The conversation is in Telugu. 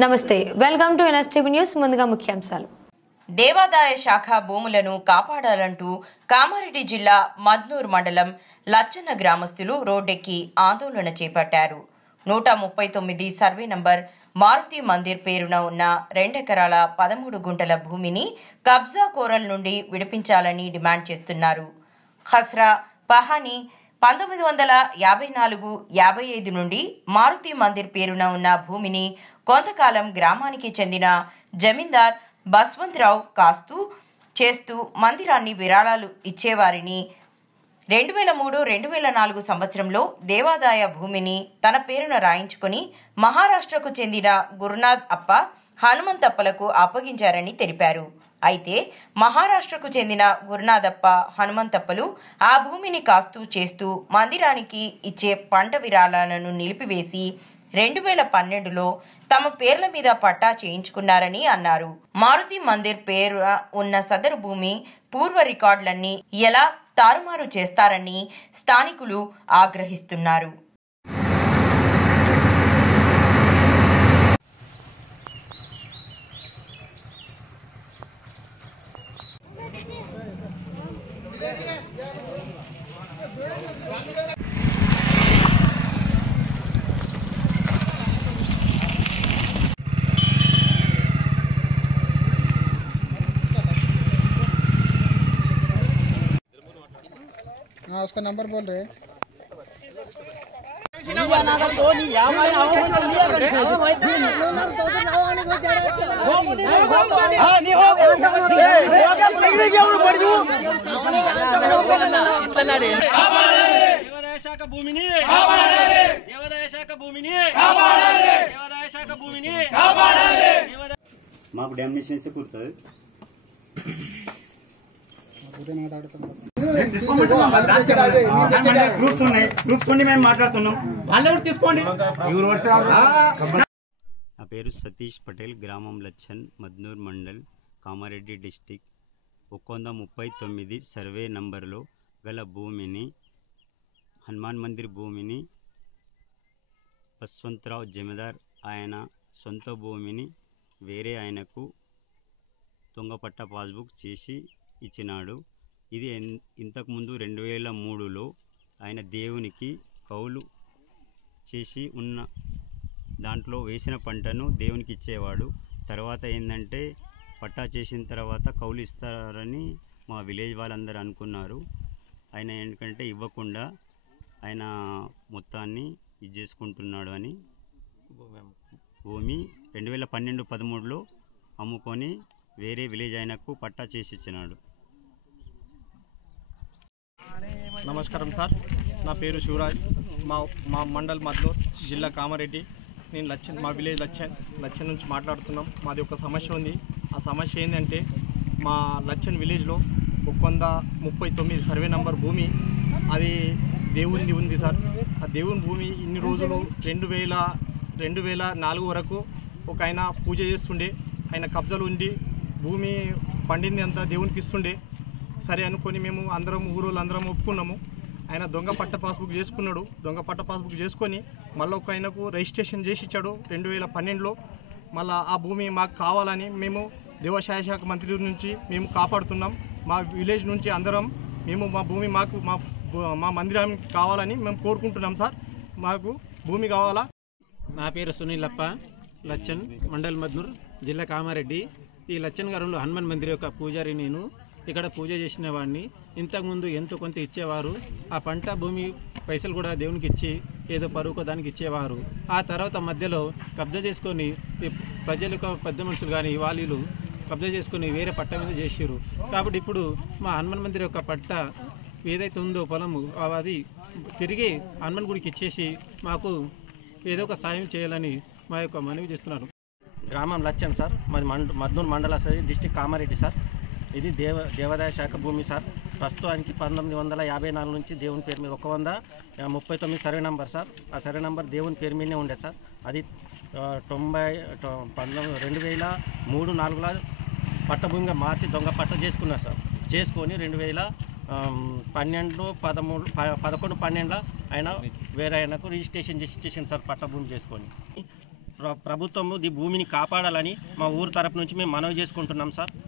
నమస్తే, వెల్కమ్ టు ఎన్ఎస్టీవీ న్యూస్. ముందుగా ముఖ్యాంశాలు. దేవాదాయ శాఖ భూములను కాపాడాలంటూ కామారెడ్డి జిల్లా మద్నూర్ మండలం లచ్చన్న గ్రామస్తులు రోడ్డెక్కి ఆందోళన చేపట్టారు. 139 సర్వే నంబర్ మారుతి మందిర్ పేరున ఉన్న 2 ఎకరాల 13 గుంటల భూమిని కబ్జా కోరల నుండి విడిపించాలని డిమాండ్ చేస్తున్నారు. హస్రా పహానీ 1954-55 నుండి మారుతి మందిర్ పేరున ఉన్న భూమిని కొంతకాలం గ్రామానికి చెందిన జమీందార్ బస్వంతరావు చేస్తూ మందిరాన్ని విరాళాలు ఇచ్చేవారిని 2003-2004 సంవత్సరంలో దేవాదాయ భూమిని తన పేరున రాయించుకుని మహారాష్ట్రకు చెందిన గురునాథ్ అప్ప హనుమంతప్పలకు అప్పగించారని తెలిపారు. అయితే మహారాష్ట్రకు చెందిన గురునాథప్ప హనుమంతప్పలు ఆ భూమిని చేస్తూ మందిరానికి ఇచ్చే పంట విరాళాలను నిలిపివేసి 2012లో తమ పేర్ల మీద పట్టా చేయించుకున్నారని అన్నారు. మారుతి మందిర్ పేరు ఉన్న సదరు భూమి పూర్వ రికార్డులన్నీ ఎలా తారుమారు చేస్తారని స్థానికులు ఆగ్రహిస్తున్నారు. उसका नंबर बोल रहे మాకు డామినేషన్ ఇస్తే కుడుతుంది. గ్రూప్స్ ఉండి మేము మాట్లాడుతున్నాం. తీసుకోండి. నా పేరు సతీష్ పటేల్, గ్రామం లచ్చన్, మద్నూర్ మండల్, కామారెడ్డి డిస్టిక్. 139 సర్వే నంబర్లో గల భూమిని, హనుమాన్ మందిర్ భూమిని బస్వంతరావు జమీదార్ ఆయన సొంత భూమిని వేరే ఆయనకు దొంగపట్ట పాస్బుక్ చేసి ఇచ్చినాడు. ఇది ఇంతకుముందు 2003లో ఆయన దేవునికి కౌలు చేసి ఉన్న దాంట్లో వేసిన పంటను దేవునికి ఇచ్చేవాడు. తర్వాత ఏంటంటే పట్టా చేసిన తర్వాత కౌలు ఇస్తారని మా విలేజ్ వాళ్ళందరూ అనుకున్నారు. ఆయన ఎందుకంటే ఇవ్వకుండా ఆయన మొత్తాన్ని ఇది చేసుకుంటున్నాడు అని భూమి 2012-13లో అమ్ముకొని వేరే విలేజ్ ఆయనకు పట్టా చేసి ఇచ్చినాడు. నమస్కారం సార్, నా పేరు శివరాజ్, మా మండల్ మద్నూర్, జిల్లా కామారెడ్డి. నేను మా విలేజ్ లచ్చన్ నుంచి మాట్లాడుతున్నాం. మాది ఒక సమస్య ఉంది. ఆ సమస్య ఏంటంటే మా లచ్చన్ విలేజ్లో 139 సర్వే నంబర్ భూమి అది దేవునిది ఉంది సార్. ఆ దేవుని భూమి ఇన్ని రోజులు 2004 వరకు ఒక ఆయన పూజ చేస్తుండే, ఆయన కబ్జాలు ఉండి భూమి పండింది అంతా దేవునికి ఇస్తుండే. సరే అనుకొని మేము ఊరోళ్ళు అందరం ఒప్పుకున్నాము. ఆయన దొంగ పట్ట పాస్బుక్ చేసుకున్నాడు. దొంగ పట్ట పాస్బుక్ చేసుకొని మళ్ళీ ఒక ఆయనకు రిజిస్ట్రేషన్ చేసి ఇచ్చాడు 2012లో. మళ్ళీ ఆ భూమి మాకు కావాలని మేము దేవాదాయ శాఖ మంత్రి నుంచి మేము కాపాడుతున్నాం. మా విలేజ్ నుంచి అందరం మేము మా భూమి మా మందిరానికి కావాలని మేము కోరుకుంటున్నాం సార్. మాకు భూమి కావాలా. నా పేరు సునీలప్ప, లచ్చన్, మండల్ మద్నూర్, జిల్లా కామారెడ్డి. ఈ లచ్చన్ గారంలో హనుమాన్ మందిర్ యొక్క పూజారి నేను. ఇక్కడ పూజ చేసిన వాడిని. ఇంతకుముందు ఎంతో కొంత ఇచ్చేవారు. ఆ పంట భూమి పైసలు కూడా దేవునికి ఇచ్చి ఏదో పరువుకో దానికి ఇచ్చేవారు. ఆ తర్వాత మధ్యలో కబ్జా చేసుకొని ప్రజలకు పెద్ద మనుషులు కానీ వాళ్ళు కబ్జా చేసుకొని వేరే పట్ట మీద చేసారు. కాబట్టి ఇప్పుడు మా హనుమాన్ మందిర్ యొక్క పట్ట ఏదైతే ఉందో పొలము అది తిరిగి హనుమాన్ గుడికి ఇచ్చేసి మాకు ఏదో ఒక సాయం చేయాలని మా యొక్క మనవి చేస్తున్నారు. గ్రామం లచ్చన్ సార్, మాది మద్నూర్ మండల డిస్టిక్ కామారెడ్డి సార్. ఇది దేవాదాయ శాఖ భూమి సార్. ప్రస్తుతానికి 1954 నుంచి దేవుని పేరు మీద 139 సర్వే నంబర్ సార్. ఆ సర్వే నంబర్ దేవుని పేరు మీదనే ఉండే సార్. అది 2003-4లో పట్టభూమిగా మార్చి దొంగ పట్ట చేసుకున్నారు సార్. చేసుకొని 2011-12లో ఆయన వేరే ఆయనకు రిజిస్ట్రేషన్ చేసి ఇచ్చేసింది సార్ పట్టభూమి చేసుకొని. ప్రభుత్వము ఈ భూమిని కాపాడాలని మా ఊరు తరపు నుంచి మేము మనవి చేసుకుంటున్నాం సార్.